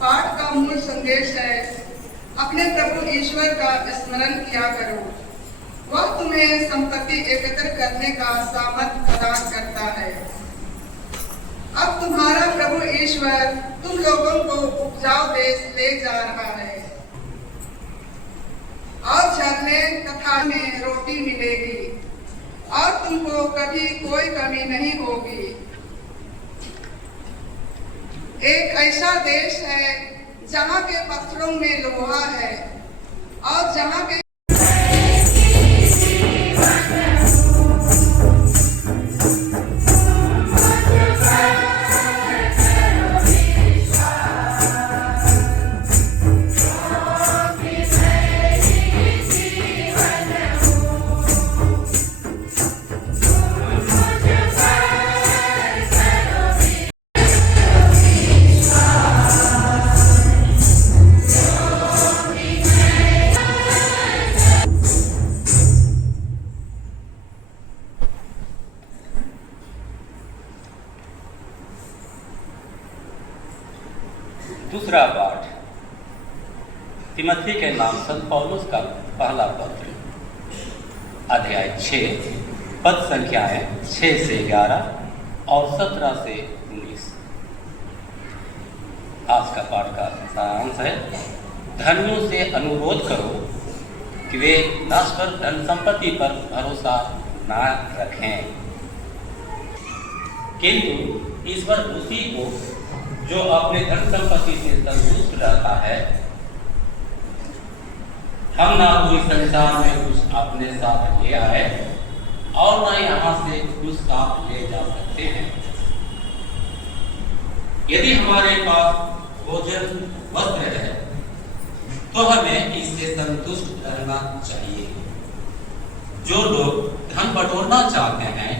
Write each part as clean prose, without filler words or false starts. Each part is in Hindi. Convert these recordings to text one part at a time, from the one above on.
पाठ का मूल संदेश है, अपने प्रभु ईश्वर का स्मरण किया करो। वह तुम्हें संपत्ति एकत्र करने का सामर्थ्य प्रदान करता है। अब तुम्हारा प्रभु ईश्वर तुम लोगों को उपजाऊ देश ले जा रहा है और झरने तथा में रोटी मिलेगी और तुमको कभी कोई कमी नहीं होगी। एक ऐसा देश है जहाँ के पत्थरों में लोहा है और जहाँ के दूसरा पाठ तिमोथी के नाम संत पौलुस का पहला पत्र, अध्याय 6, पद संख्याएं 6 से 11 और 17 से 19। आज का पाठ का सारांश है, धनियों से अनुरोध करो कि वे नश्वर धन संपत्ति पर भरोसा न रखें, किंतु ईश्वर उसी को जो अपने धन संपत्ति से संतुष्ट रहता है। हम ना कोई संसार में कुछ अपने साथ ले आए और न यहाँ से कुछ साथ ले जा सकते हैं। यदि हमारे पास भोजन वस्त्र है तो हमें इससे संतुष्ट रहना चाहिए। जो लोग धन बटोरना चाहते हैं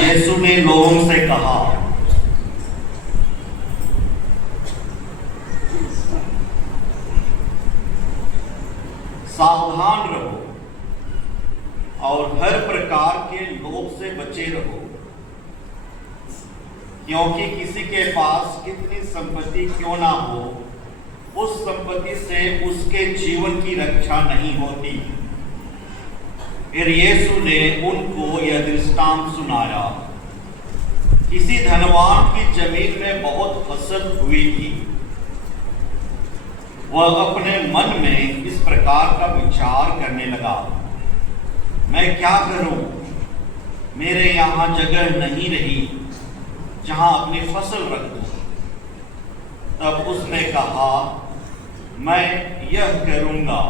यीशु ने लोगों से कहा, सावधान रहो और हर प्रकार के लोभ से बचे रहो, क्योंकि किसी के पास कितनी संपत्ति क्यों ना हो, उस संपत्ति से उसके जीवन की रक्षा नहीं होती। फिर यीशु ने उनको यह दृष्टांत सुनाया। किसी धनवान की जमीन में बहुत फसल हुई थी। वह अपने मन में इस प्रकार का विचार करने लगा, मैं क्या करूं? मेरे यहाँ जगह नहीं रही जहां अपनी फसल रख दूं। तब उसने कहा, मैं यह करूंगा,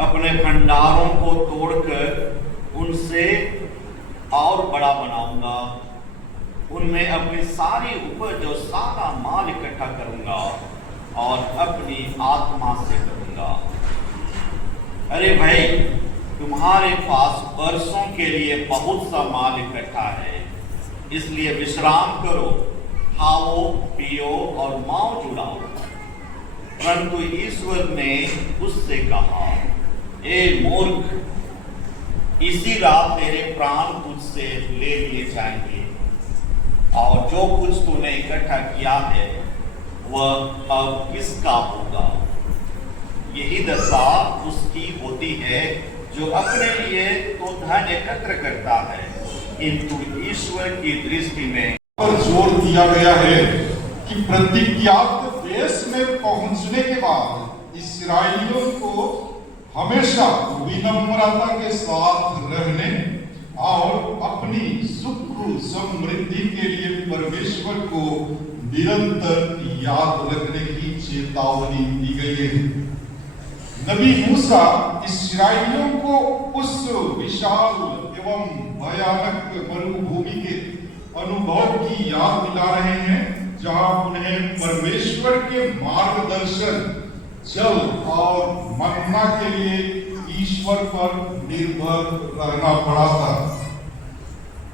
अपने भंडारों को तोड़कर उनसे और बड़ा बनाऊंगा, उनमें अपनी सारी उपज और सारा माल इकट्ठा करूंगा और अपनी आत्मा से करूंगा, अरे भाई, तुम्हारे पास वर्षों के लिए बहुत सा माल इकट्ठा है, इसलिए विश्राम करो, खाओ पियो और मांव जुड़ाओ। परंतु ईश्वर ने उससे कहा, ए मूर्ख, इसी रात तेरे प्राण तुझसे ले लिए जाएंगे और जो कुछ तूने इकट्ठा किया है वह अब किसका होगा? यही दशा उसकी होती है जो अपने लिए तो धन एकत्र करता है, किंतु ईश्वर की दृष्टि में पर जोर दिया गया है कि प्रतिज्ञात देश में पहुंचने के बाद इस्राएलियों को हमेशा विनम्रता के साथ रहने और अपनी सुख समृद्धि के लिए परमेश्वर को निरंतर याद रखने की चेतावनी दी गई है। नबी मूसा इस्राएलियों को उस विशाल एवं भयानक मरुभूमि के अनुभव की याद दिला रहे हैं जहां उन्हें परमेश्वर के मार्गदर्शन, जल और मन्ना के लिए ईश्वर पर निर्भर रहना पड़ा था।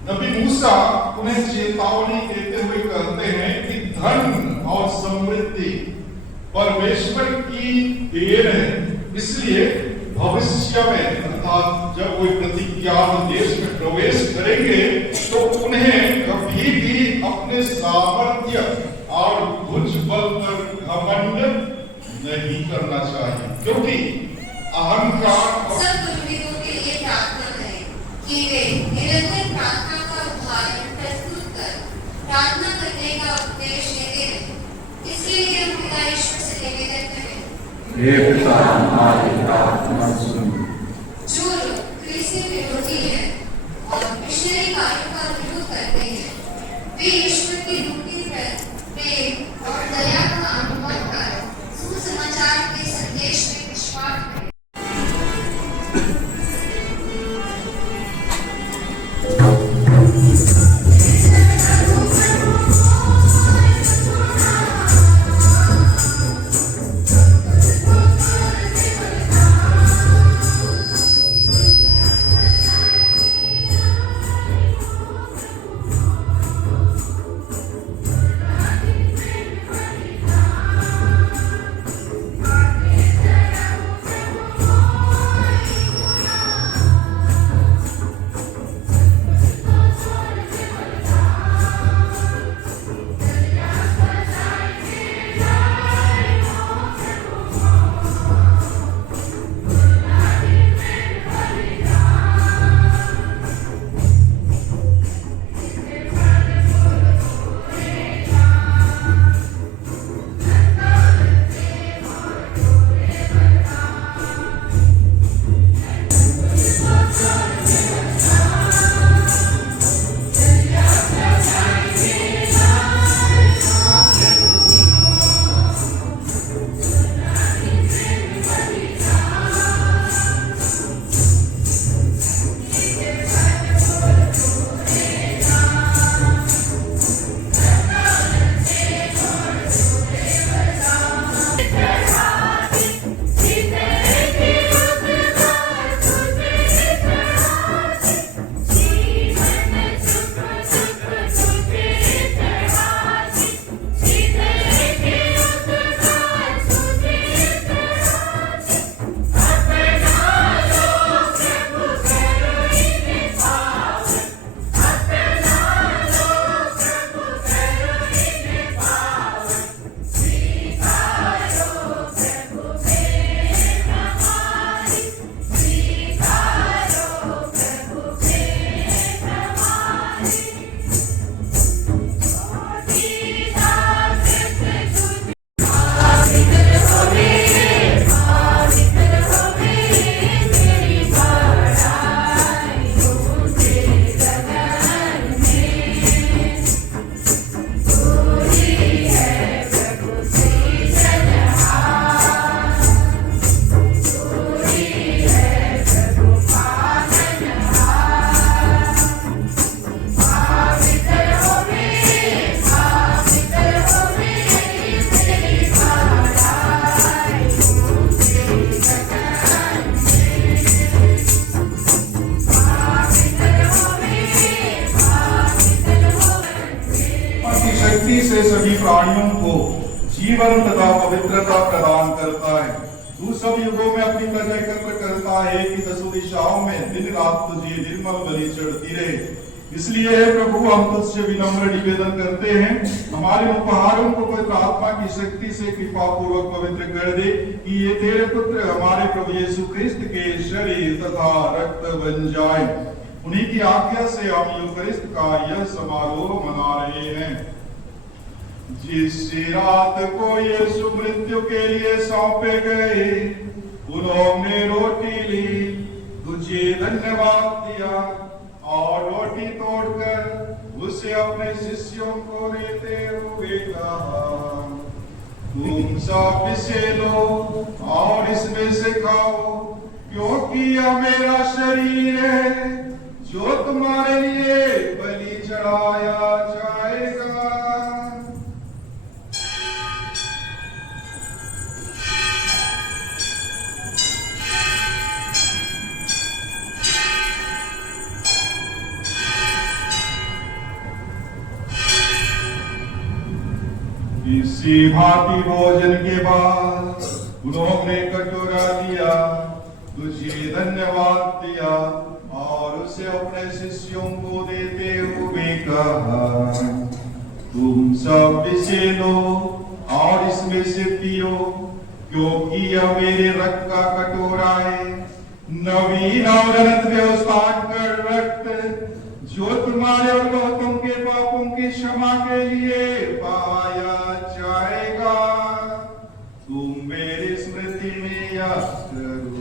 नबी मूसा उन्हें चेतावनी देते हुए कहते हैं कि धन और समृद्धि परमेश्वर की देन है, इसलिए भविष्य में अर्थात जब कोई प्रतिज्ञात देश में प्रवेश करेंगे तो उन्हें कभी भी अपने सामर्थ्य और भुज बल पर घमंड नहीं करना चाहिए, क्योंकि अहंकार सब गुरुविदों के लिए प्रार्थना है कि वे निरंतर प्रार्थना का उदाहरण प्रस्तुत कर प्रार्थना करने का उपदेश देते हैं। इसलिए हम पिता ईश्वर से निवेदन करें, हे पिता हमारी प्रार्थना सुन। जो लोग क्रिस्त विरोधी हैं और मिशनरी कार्यों का विरोध करते हैं, वे ईश्वर की रूपी प्रेम और दया का अनुभव कर सुसमाचार के संदेश में विश्वास करें। से सभी प्राणियों को जीवन तथा पवित्रता प्रदान करता है। तू सब युगों में अपनी प्रजा एकत्र करता है कि दसों दिशाओं में दिन रात तुझे निर्मल बलि चढ़ती रहे। इसलिए हे प्रभु, हम तुझसे विनम्र निवेदन करते हैं, हमारे उपहारों को पवित्र आत्मा की शक्ति से कृपा पूर्वक पवित्र कर दे कि ये तेरे पुत्र हमारे प्रभु यीशु ख्रिस्त के शरीर तथा रक्त बन जाए। उन्हीं की आज्ञा से हम यूकरिस्ट का यह समारोह मना रहे हैं। जिस रात को यीशु मृत्यु के लिए सौंपे गए, उन्होंने रोटी ली, तुझे धन्यवाद दिया और रोटी तोड़कर उसे अपने शिष्यों को देते हुए कहा, तुम सब इसे लो और इसमें से खाओ, क्योंकि यह मेरा शरीर है जो तुम्हारे लिए बलि चढ़ाया जाएगा। इसी भांति भोजन के बाद उन्होंने कटोरा लिया, तुझे धन्यवाद दिया और उसे अपने शिष्यों को देते हुए कहा, तुम सब इसे लो और इसमें से पियो, क्योंकि यह मेरे रक्त का कटोरा है, नवीन और अनंत व्यवस्था कर रक्त, जो तुम्हारे और बहुतों के पापों की क्षमा के लिए पाया जाएगा। तुम मेरी स्मृति में यह करो।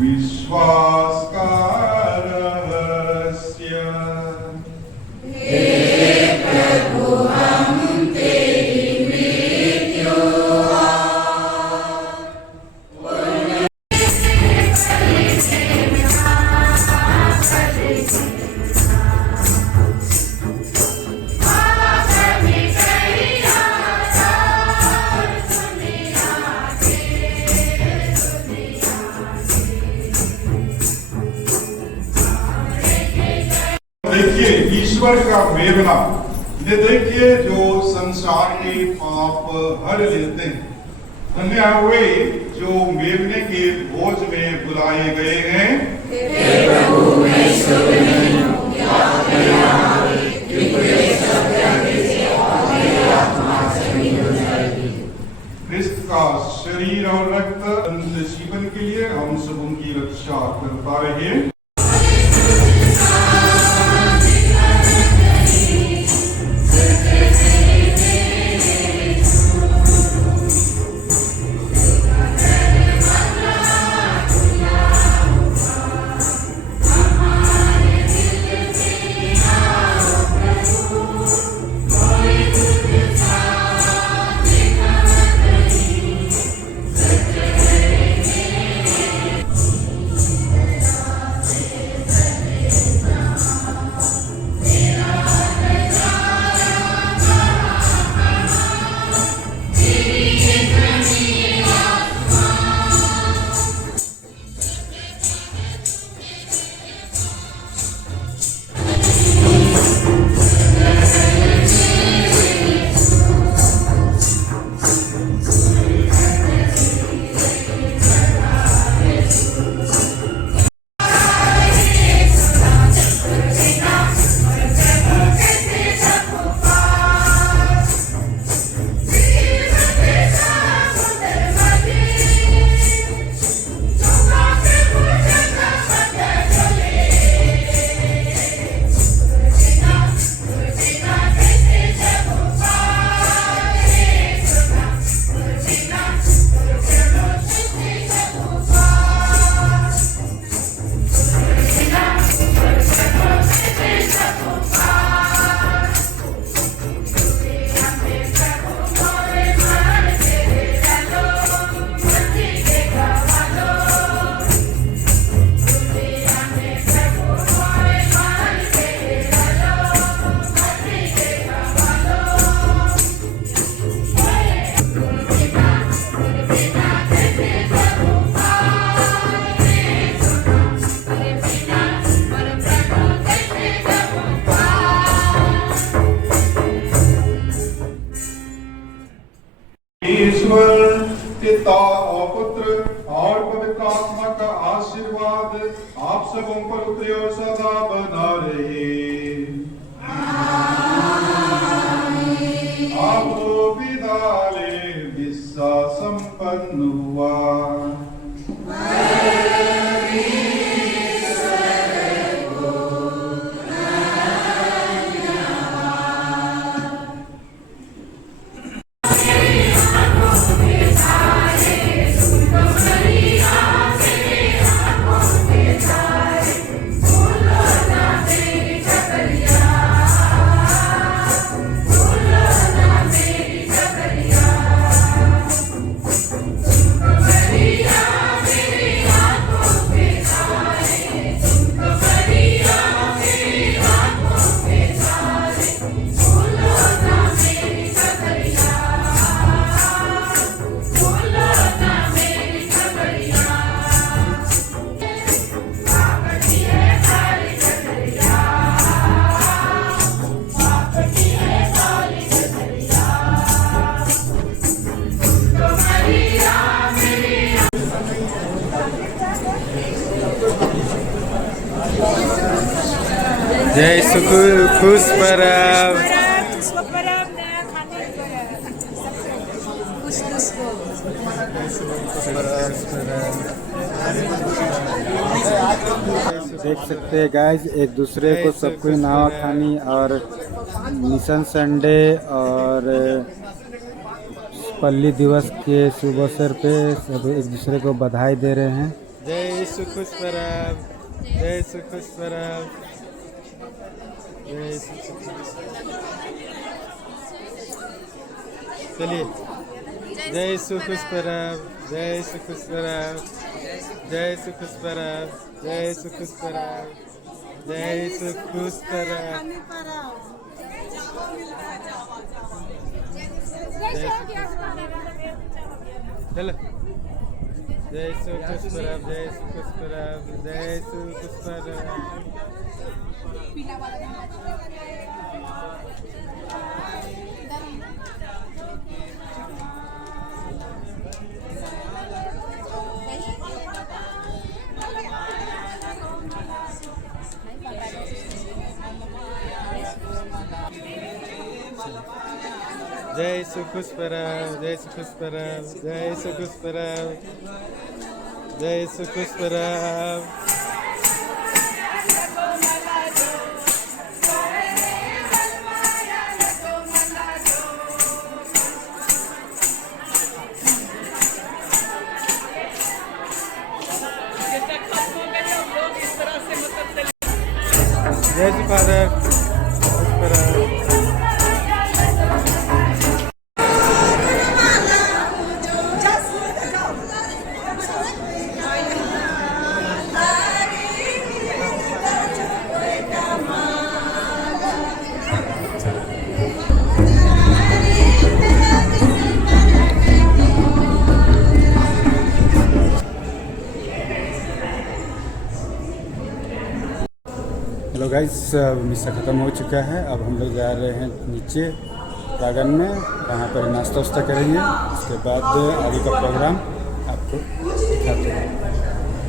विश्वास का रहस्य। देखिए ईश्वर का मेवना, ये देखिए जो संसार के पाप हर लेते हैं। धन्य हुए जो मेवने के भोज में बुलाए गए हैं। क्रिस्त का शरीर और रक्त अनंत जीवन के लिए हम सब उनकी रक्षा करता रहे। उत्पन्न हुआ। जय खुश परब। देख सकते हैं गाइस, एक दूसरे को सबको नावा खानी और मिशन संडे और पल्ली दिवस के शुभ अवसर पे सब एक दूसरे को बधाई दे रहे हैं। जय यीशु खुश परब, जय यीशु खुश परब, जय यीशु खुश। चलिए, जय यीशु खुश परब, जय यीशु खुश परब, जय यीशु खुश परब, जय यीशु खुश परब, जय यीशु खुश परब। चलो, जय यीशु खुश परब, जय यीशु खुश परब, जय यीशु खुश परब। जय यीशु खुश परब, जय यीशु खुश परब, जय यीशु खुश परब, जय यीशु खुश परब। जय यीशु फादर खुश परब। हेलो गाइस, मिस्सा ख़त्म हो चुका है। अब हम लोग जा रहे हैं नीचे प्रांगण में, वहाँ पर नाश्ता वास्ता करेंगे। उसके बाद आगे का प्रोग्राम